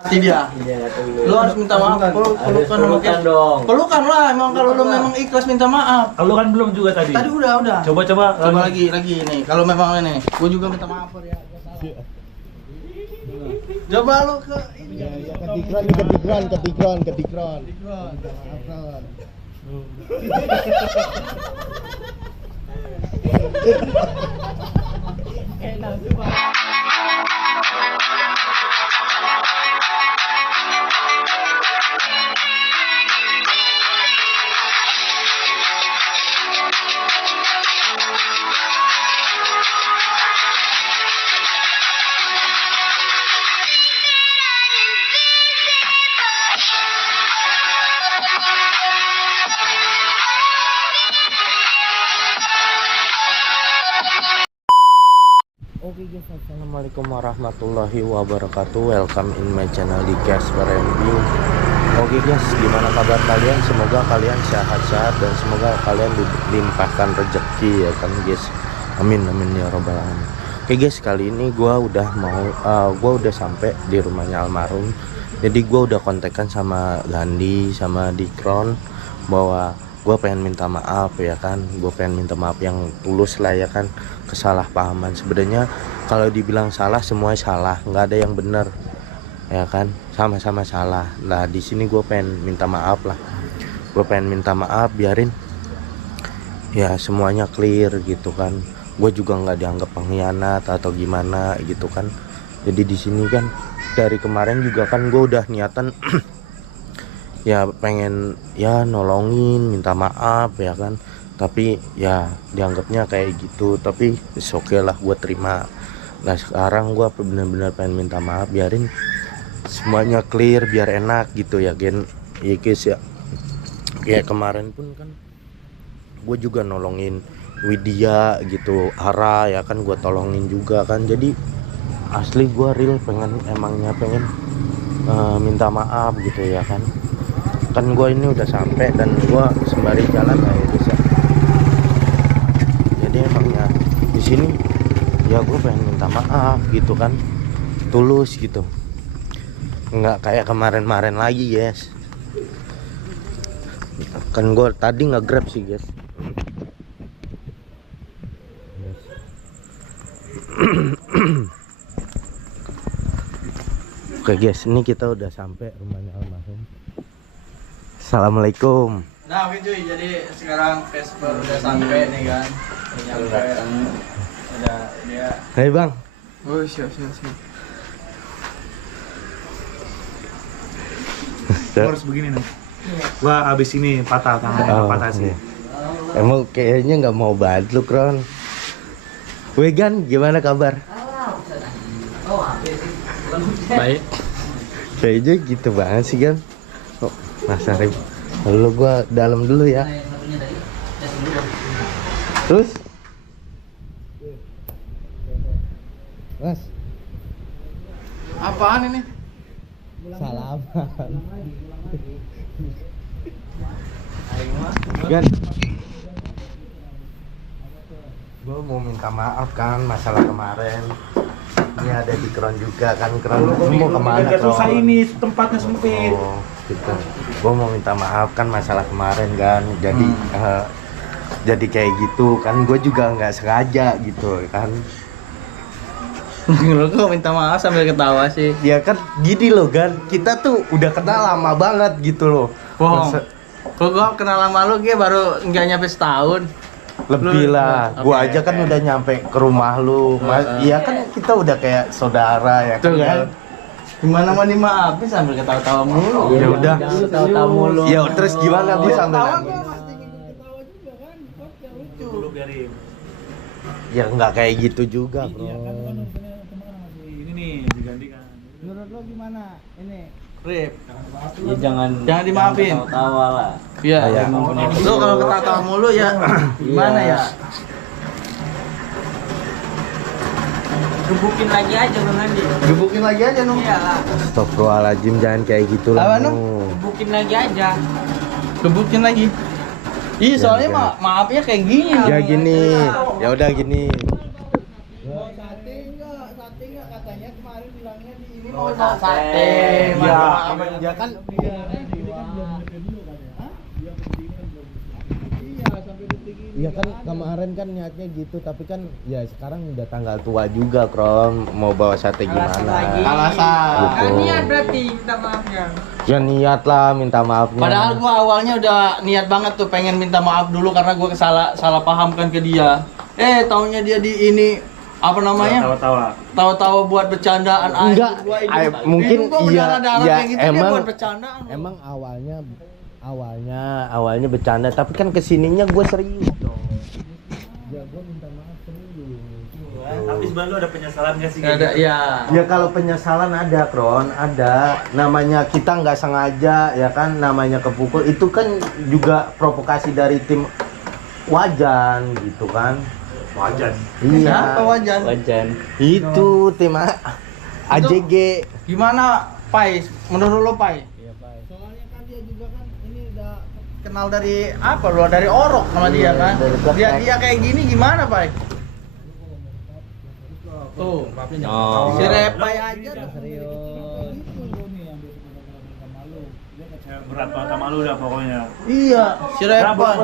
Tidak. Lu harus minta maaf. Pelukan sama kayak dong. pelukan lah. Emang kalau lu memang ikhlas minta maaf. Lu kan belum juga tadi. Tadi udah. Coba Lagi nih. Kalau memang ini, gua juga minta maaf ya. Gua salah. Coba lu ke ini. Ya, ketikron. Oke guys, assalamualaikum warahmatullahi wabarakatuh. Welcome in my channel di Casper Review. Oke guys, gimana kabar kalian? Semoga kalian sehat-sehat dan semoga kalian dilimpahkan rezeki ya kan guys. Amin ya robbal alamin. Oke guys, kali ini gua udah sampai di rumahnya almarhum. Jadi gua udah kontekan sama Gandhi sama Dikron bahwa gue pengen minta maaf ya kan, gue pengen minta maaf yang tulus lah ya kan, kesalahpahaman. Sebenarnya kalau dibilang salah semua salah, nggak ada yang benar ya kan, sama-sama salah. Nah di sini gue pengen minta maaf lah, gue pengen minta maaf biarin ya semuanya clear gitu kan. Gue juga nggak dianggap pengkhianat atau gimana gitu kan. Jadi di sini kan dari kemarin juga kan gue udah niatan ya pengen ya nolongin, minta maaf ya kan, tapi ya dianggapnya kayak gitu. Tapi oke lah, gue terima. Nah sekarang gue bener-bener pengen minta maaf, biarin semuanya clear biar enak gitu ya gen ya guys ya. Kayak kemarin pun kan gue juga nolongin Widya gitu, Ara ya kan, gue tolongin juga kan. Jadi asli gue real pengen minta maaf gitu ya kan. Kan gue ini udah sampai dan gue sembari jalan lah ya guys ya. Jadi emangnya di sini ya gue pengen minta maaf gitu kan, tulus gitu, nggak kayak kemarin lagi guys. Kan gue tadi nge-grab sih guys. Oke guys, ini kita udah sampai rumahnya almarhum. Assalamualaikum. Nah oke cuy, jadi sekarang Casper udah sampai nih kan. Udah dia. Hai bang. Oh siap. Harus begini nih. Gua abis ini patah tangan, patah sih. Emang kayaknya nggak mau bantu Kron. Wegan gimana kabar? Baik. Kayaknya gitu banget sih kan. Oh, Mas Arif. Lalu gua dalam dulu ya. Terus? Mas. Apaan ini? Salaman. Gan. Gua mau minta maaf kan masalah kemarin. Ini ada di Kron juga kan, Kron. Lu mau kemana Gak Kron? susah ini, tempatnya sempit. Oh, gitu. Gue mau minta maaf kan masalah kemarin kan. Jadi kayak gitu kan, gue juga nggak sengaja gitu kan. Lu kok minta maaf sambil ketawa sih? Ya kan gini loh kan, kita tuh udah kenal lama banget gitu loh. Bohong. Kok gua kenal sama lu kayak baru nggak nyampe setahun. Lebih lah, Oke, gue aja kan oke. udah nyampe ke rumah lu. Iya kan kita udah kayak saudara ya Tuh kan. kan. Gimana mau dimaafin sambil ketawa-tawa mulu? Ya udah. Ketawa-tawa mulu. Ya terus gimana gue sambil Ketawa nangis? gua pasti ikut ketawa juga kan. Kok yang lucu. Dulu biarin. Ya nggak kayak gitu juga bro. Iya kan ini nih diganti kan. Menurut lo gimana? Ini Rip. Ya jangan Dimaafin. tawa lah. Iya. Iya. Lu kalau ketawa mulu ya gimana ya? Gebukin lagi aja Bang Andi. Gebukin lagi aja Nung. Iyalah, Astagfirullahaladzim, jangan kayak gitu Apa, lah Nung? Nu. gebukin lagi aja. Gebukin lagi. Iya, soalnya Jangan. maafnya kayak gini. Ya gini, ya udah gini. Sate enggak katanya kemarin bilangnya di ini mau sate. Iya, ya kan. Iya kan kemarin kan niatnya gitu, tapi kan ya sekarang udah tanggal tua juga, Kron. Mau bawa sate gimana? Alasan. Gitu. Niat berarti minta maafnya. Ya niat lah minta maafnya. Padahal gua awalnya udah niat banget tuh pengen minta maaf dulu karena gua salah pahamkan ke dia. Taunya dia di ini apa namanya? Tawa-tawa buat bercandaan aja. Enggak, mungkin iya, ya, gitu, emang buat bercandaan. emang awalnya bercanda, tapi kan kesininya gue serius dong. Ya gue minta maaf serius. Tapi sebenarnya lu ada penyesalan nggak sih? Ada, ya. Ya kalau penyesalan ada, Kron, ada. Namanya kita nggak sengaja, ya kan, namanya kepukul. Itu kan juga provokasi dari tim Wajan, gitu kan. Wajan. Iya. Siapa Wajan? Wajan. Itu tim AJG. Gimana, Pai? Menurut lo, Pai? Iya, Pak. Soalnya kan dia juga kan ini udah kenal dari apa lo? Dari Orok sama dia kan. dari Black Dia kayak gini gimana, Pai? Tuh, Oh. si Repai aja dah. Berat banget sama lu dah pokoknya. Iya, si Repai.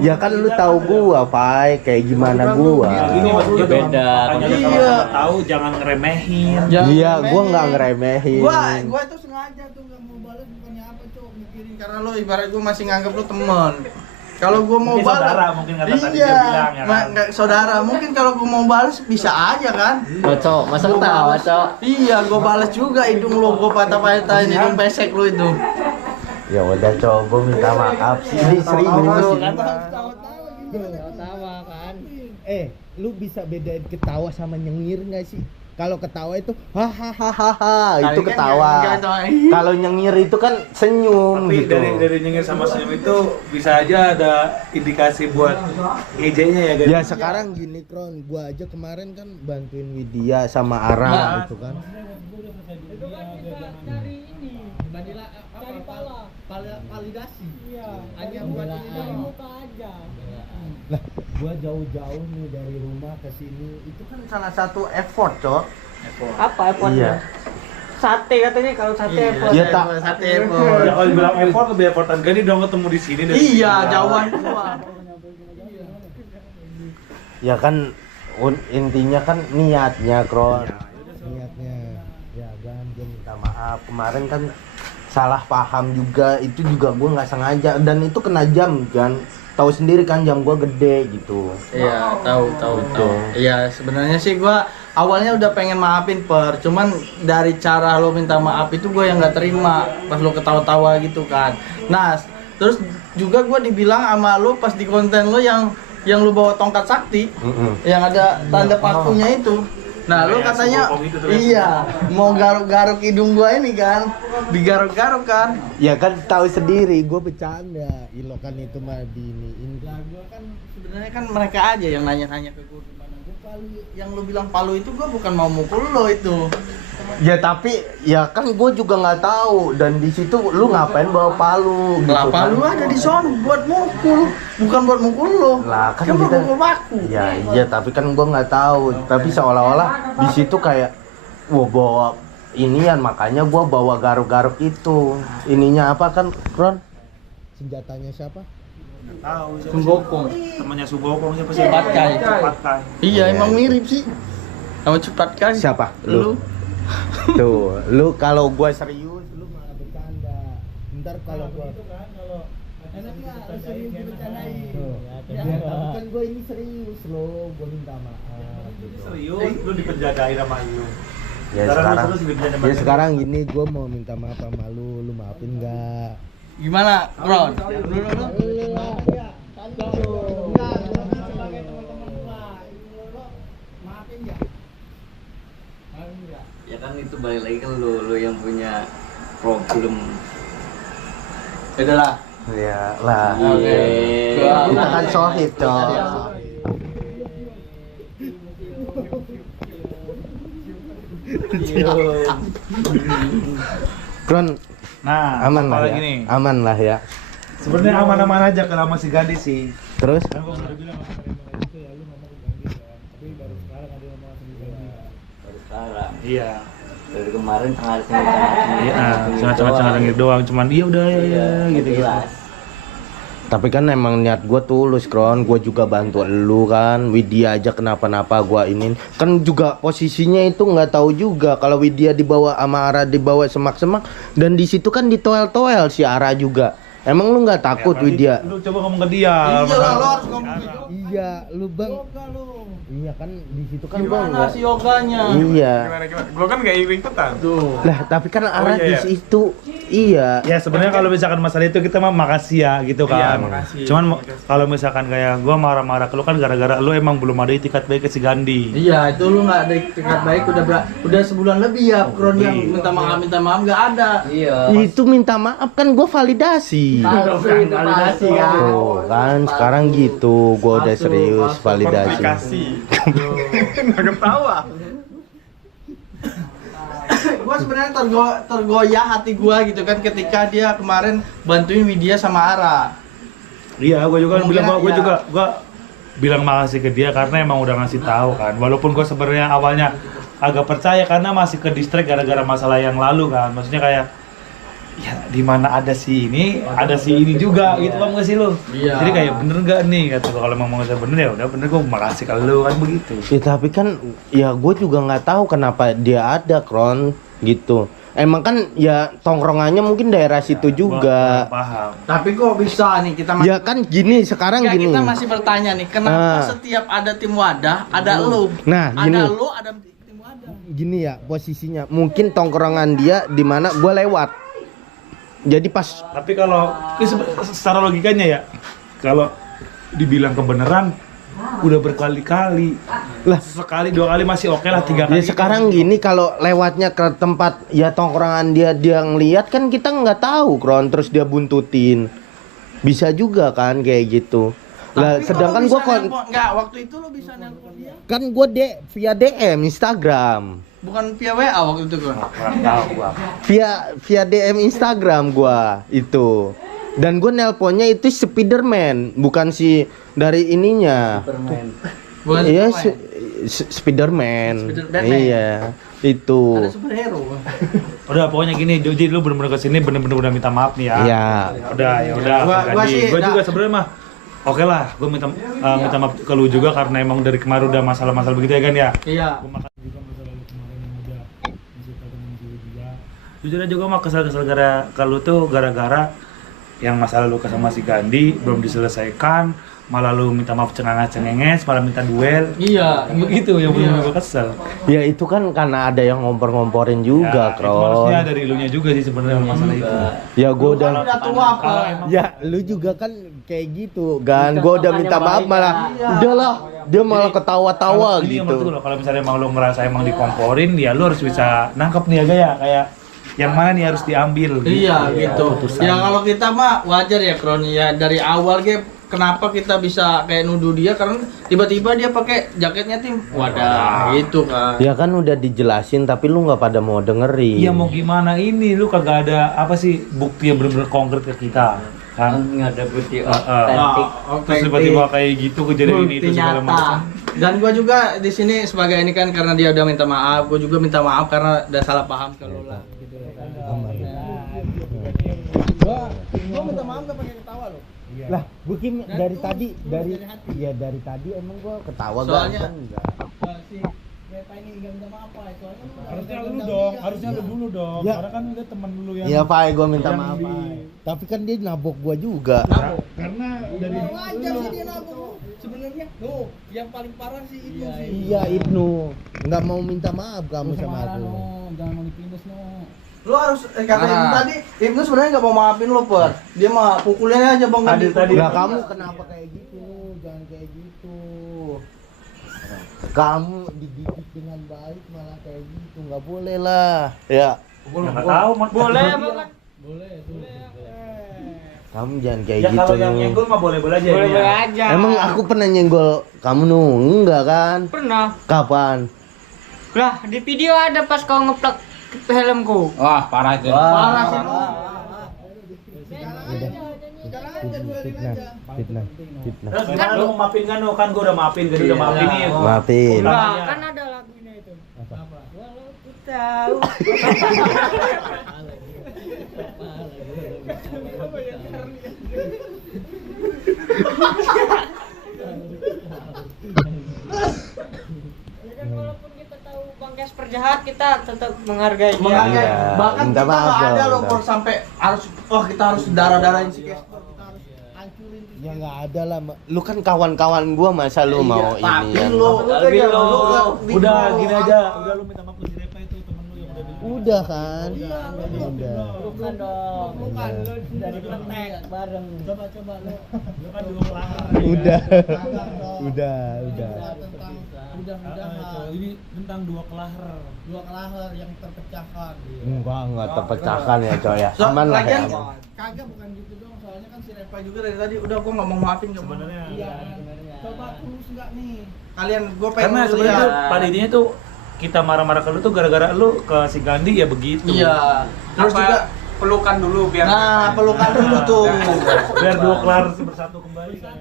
Ya kan lu tahu gua, Pai, kayak gimana gua. Gini maksudnya Beda. Iya. Tahu jangan ngeremehin. Iya, gua nggak ngeremehin. Gua tuh sengaja tuh nggak mau balas bukannya apa cok mikirin karena lo ibarat gua masih nganggep lo temen. Kalau gua mau Mungkin balas, saudara, mungkin kata tadi dia bilang, ya kan? nggak saudara. Mungkin kalau gua mau balas bisa aja kan. Cok, masa ketawa, Cok? Iya, gua balas juga hidung lo, gua patah-patahin hidung pesek lo itu. Ya udah, Cok, gua minta maaf. Ini serius. Tawa kan. Lu bisa bedain ketawa sama nyengir nggak sih? Kalau ketawa itu hahaha, itu ketawa. Kalau nyengir itu kan senyum Tapi gitu. dari nyengir sama senyum itu bisa aja ada indikasi buat ngejeknya ya guys. Ya sekarang gini, Kron, gua aja kemarin kan bantuin Widya sama Ara gitu kan. Itu kan kita cari ini. Cari validasi. Iya. Hanya buat ini muka aja. Lah, gua jauh-jauh nih dari rumah ke sini. Itu kan salah satu effort, Cok. Apa effortnya? Iya. Sate katanya kalau sate effort. Iya, tak. Sate Ya effort. kalau dibilang effort lebih effortan gini dong ketemu di sini dari Iya, sini. jauhan gua. Ya kan intinya kan niatnya, Kron. Niatnya. Ya kan, dia minta maaf. Kemarin kan salah paham juga, itu juga gua nggak sengaja dan itu kena jam kan. Tahu sendiri kan jam gua gede gitu. Iya, tahu. Iya, sebenarnya sih gua awalnya udah pengen maafin cuman dari cara lo minta maaf itu gua yang nggak terima pas lo ketawa-tawa gitu kan. Nah, terus juga gua dibilang sama lo pas di konten lo yang lo bawa tongkat sakti, yang ada tanda pakunya itu. Nah, lo katanya iya, mau garuk-garuk hidung gua ini kan, digaruk-garuk kan. Ya kan tahu sendiri, gue bercanda. Ilokan itu mah diiniin. Lah gua kan sebenarnya kan mereka aja yang nanya-nanya ke gua gimana. Gua palu yang lo bilang palu itu gua bukan mau mukul lo itu. Ya tapi ya kan gue juga nggak tahu dan di situ lu ngapain bawa palu gitu Lah palu kan. ada di sono buat mukul, bukan buat mukul lo. Lah kan buat kita mukul baku. ya iya tapi kan gue nggak tahu tapi seolah-olah di situ kayak wah bawa inian makanya gue bawa garuk-garuk itu ininya apa kan Kron senjatanya siapa Tahu siapa sih? Sumbokong. Temannya Subokong siapa sih? Cepat Kai. Cepat Kai. Iya, Iya, emang itu. mirip sih. Sama cepat kan? siapa Lu. tuh lu kalau gue serius lu malah bercanda ntar kalau gue Enaknya harus serius bercandain. ya, tapi kan gue ini serius lo gue minta maaf gitu. Serius, lu dipenjagain sama lu. Ya sekarang gini gue mau minta maaf sama lu maafin nggak? Gimana, Bro? Ya kan itu balik lagi kan lu yang punya problem. Udahlah. Ya lah. Oke. Kita kan sohib cok. Kron Nah, aman lah apalagi ya. nih? Aman lah ya. Sebenarnya aman-aman aja kalau sama si gadis sih. Terus? Kan gua udah bilang sama itu ya lu ngomong ke gadis kan. Tapi baru sekarang ada yang ngomong sama gadis. Baru sekarang. Iya. Dari kemarin tengah-tengah Iya, cengar-cengar gitu doang, cuman dia udah ya gitu. Tapi kan emang niat gue tulus, Kron. Gue juga bantu lu kan. Widya aja kenapa-napa gue ini. Kan juga posisinya itu nggak tahu juga kalau Widya dibawa sama Ara dibawa semak-semak dan di situ kan ditoel-toel si Ara juga. Emang lu nggak takut Widya? Lu coba ngomong ke dia. Iya lah, lo harus ngomong gitu. Iya, lu bang. Iya kan di situ kan gua Gimana nggak. sih yoganya? Iya. Gimana? Gua kan gak ikut-ikutan. Tuh. Lah tapi kan Ara iya, di iya. situ. Iya. Ya sebenarnya kalau misalkan masalah itu kita mah makasih ya gitu kan. Iya, makasih. Cuman kalau misalkan kayak gua marah-marah ke lu kan gara-gara lu emang belum ada itikat baik ke si Gandhi. Iya, itu lu nggak ada itikat baik udah sebulan lebih ya, Kron yang minta maaf nggak ada. Iya. Itu minta maaf kan gua validasi. Palsu itu validasi kan. Tuh kan sekarang gitu. Gua udah Masuk, serius masuk. validasi. Aplikasi. Nggak ketawa. Gua sebenarnya tergoyah hati gua gitu kan ketika dia kemarin bantuin Widya sama Ara. Iya, gua juga Kemungkinan bilang gua iya. juga gua bilang makasih ke dia karena emang udah ngasih tahu kan. Walaupun gua sebenarnya awalnya agak percaya karena masih ke distract gara-gara masalah yang lalu kan. Maksudnya kayak ya di mana ada si ini, ada si ini juga gitu kan, nggak sih lu? Iya. Jadi kayak bener nggak nih kata gua, kalau memang saya bener ya udah bener, gua makasih ke lu kan begitu. Ya tapi kan ya gue juga nggak tahu kenapa dia ada Kron gitu. Emang kan ya tongkrongannya mungkin daerah situ juga. Gua paham. Tapi kok bisa nih kita masih Ya kan gini sekarang Nggak, gini. kita masih bertanya nih, kenapa Ah. setiap ada tim wadah ada lu? Nah, gini. Ada lu, ada tim wadah. Gini ya posisinya. Mungkin tongkrongan dia di mana gue lewat. Jadi pas Tapi kalau secara logikanya ya, kalau dibilang kebenaran udah berkali-kali lah sekali dua kali masih oke lah, tiga ya kali sekarang gini kalau lewatnya ke tempat ya tongkrongan dia ngeliat kan kita nggak tahu Kron terus dia buntutin. Bisa juga kan kayak gitu. Lah Tapi sedangkan kalau gue bisa nelpon- nggak, waktu itu lu bisa nelpon dia kan gue via DM Instagram. bukan via WA waktu itu kan. kurang tahu gua. Via DM Instagram gua itu. Dan gue nelponnya itu Spiderman, bukan si dari ininya. Bukan Iya, Superman. Spiderman. Spider-Man. Iya, itu. Ada superhero. Udah pokoknya gini, jadi lu bener-bener kesini bener-bener udah minta maaf nih ya. Iya. Udah ya udah. Gua sih Gua juga dah. sebenarnya mah oke lah, gue minta maaf ke lu juga karena emang dari kemarin udah masalah-masalah begitu ya kan ya. Iya. Gua makan juga masalah lu kemarin yang udah cerita dengan dia. Jujur aja gue mah kesel-kesel kalau tuh gara-gara yang masalah lu sama si Gandhi belum diselesaikan, malah lu minta maaf cengenges, malah minta duel. Iya. Begitu yang bener gue kesel. Ya itu kan karena ada yang ngompor-ngomporin juga, Ya, itu harusnya Kron. dari elunya juga sih sebenarnya masalah itu. Ya gue Lu kan udah udah tua apa? ya lu juga kan kayak gitu kan. Gue udah minta maaf malah udahlah dia malah ketawa-tawa Ini yang menurut gitu. lu, kalau misalnya emang lu ngerasa emang dikomporin, ya lu harus bisa nangkep nih ya kayak yang mana nih harus diambil. Iya gitu. Keputusan. Ya kalau kita mah wajar ya Kron ya dari awal kenapa kita bisa kayak nuduh dia karena tiba-tiba dia pakai jaketnya tim wadah gitu kan. Ya kan udah dijelasin tapi lu nggak pada mau dengerin. Iya mau gimana ini, lu kagak ada apa sih bukti yang bener-bener konkret ke kita kan? Nggak ada bukti Nah, otentik. terus tiba-tiba kayak gitu kejadian ini Bukti itu segala nyata. macam. Dan gua juga di sini sebagai ini kan karena dia udah minta maaf, gua juga minta maaf karena udah salah paham ke lu lah. Gitu ya kan. Gua minta maaf gak pakai ketawa lo. Lah, gue dari tadi dari hati. ya dari tadi emang gue ketawa Soalnya- ganteng enggak. Si Beta ini gak minta maaf Pak. Soalnya Harusnya lu dong, harusnya lu dulu dong. Ya. Karena kan udah temen lu yang Iya, Pak, gue minta yang maaf, di- Pak. Tapi kan dia nabok gue juga. karena dari wajar sih dia nabok. Sebenarnya tuh yang paling parah sih itu sih. Iya, Ibnu. Nggak mau minta maaf kamu sama aku. Jangan mau dipindas no. Lu harus kata Ibnu tadi, Ibnu sebenarnya gak mau maafin lo Per. Dia mah pukulnya aja Bang Tadi- tadi. Lah kamu kenapa kayak gitu? Jangan kayak gitu. Kamu dididik dengan baik malah kayak gitu. Nggak boleh lah. Ya. ya nggak tahu boleh banget. Kamu jangan kayak Ya gitu. kalau yang nyenggol mah boleh-boleh aja. Boleh ya. aja. Emang aku pernah nyenggol kamu nu? Enggak kan? Pernah. Kapan? Lah di video ada pas kau ngeplak helmku. Wah, parah itu. Parah sih lu. Fitnah. Fitnah. Terus gimana lu mau maafin kan? Kan gua udah maafin, jadi udah maafin nih. Maafin. Lah kan ada lagunya itu. tahu. Ya kan walaupun kita tahu Bang Casper jahat, kita tetap menghargai dia. Menghargai. Iya, Bahkan minta kita maaf nggak ada dong, loh minta. Por, sampai harus kita harus darah-darahin si Casper, kita harus hancurin. Ya nggak ada lah. Lu kan kawan-kawan gua, masa lu mau Iya, tapi ini? lo Udah gini aja, udah lu minta maaf ke si Repa itu temen lu yang udah bilang. Udah kan? Iya, Udah. Bukan dong. Bukan. Dari petek bareng. Coba lo. Lu kan dulu kelar. Udah. Udah Udah. tentang mudah-mudahan Ini tentang dua kelahar. dua kelahar yang terpecahkan. Enggak terpecahkan ya coy ya. So, Aman lah ya. lagian kagak bukan gitu dong, soalnya kan si Repa juga dari tadi udah gua nggak mau maafin kamu. Sebenarnya. Iya. Coba tulus nggak nih? Kalian gua pengen Karena lihat. sebenarnya tuh pada intinya tuh kita marah-marah ke lu tuh gara-gara lu ke si Gandhi ya begitu. Iya. Terus Apa, juga pelukan dulu biar nah, pelukan dulu tuh. Biar dua kelar bersatu kembali kan.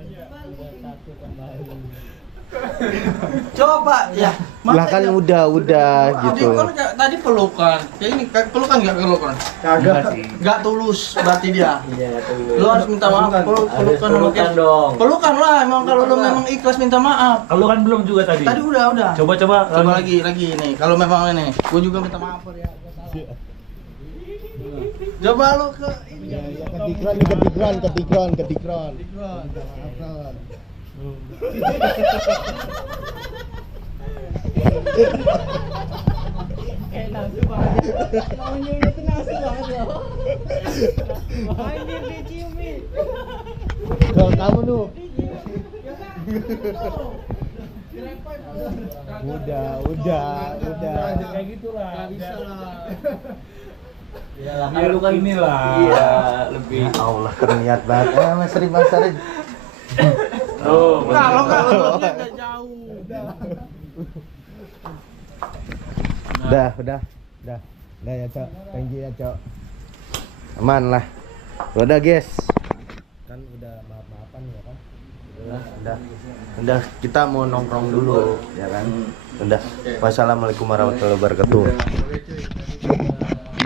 Coba ya. Lah kan udah Tadi gitu. kan tadi pelukan. Ya ini pelukan enggak pelukan? Enggak sih. Enggak tulus berarti dia. Iya, Lu harus minta maaf. Pelukan sama Casper. dong. Pelukan lah, emang kalau lu memang ikhlas minta maaf. Kalau kan belum juga tadi. Tadi udah. Coba Coba lagi nih. Kalau memang ini, gua juga minta maaf ya. Gua salah. Coba lu ke ini. Ketikron. Kayak nasi banget. Maunya itu nasi banget loh. Anjir diciumin. Kalau kamu tuh. Udah. Kayak gitu lah. Nggak bisa lah. Ya lu kan inilah. Iya, lebih. Ya Allah, kerniat banget. Mas Sari. Tuh. Kalau nggak jauh. Udah ya cok, thank you ya cok. Aman lah. Udah guys. Kan udah maaf-maafan ya kan. Udah kita mau nongkrong dulu ya kan. Udah. Wassalamualaikum warahmatullahi wabarakatuh.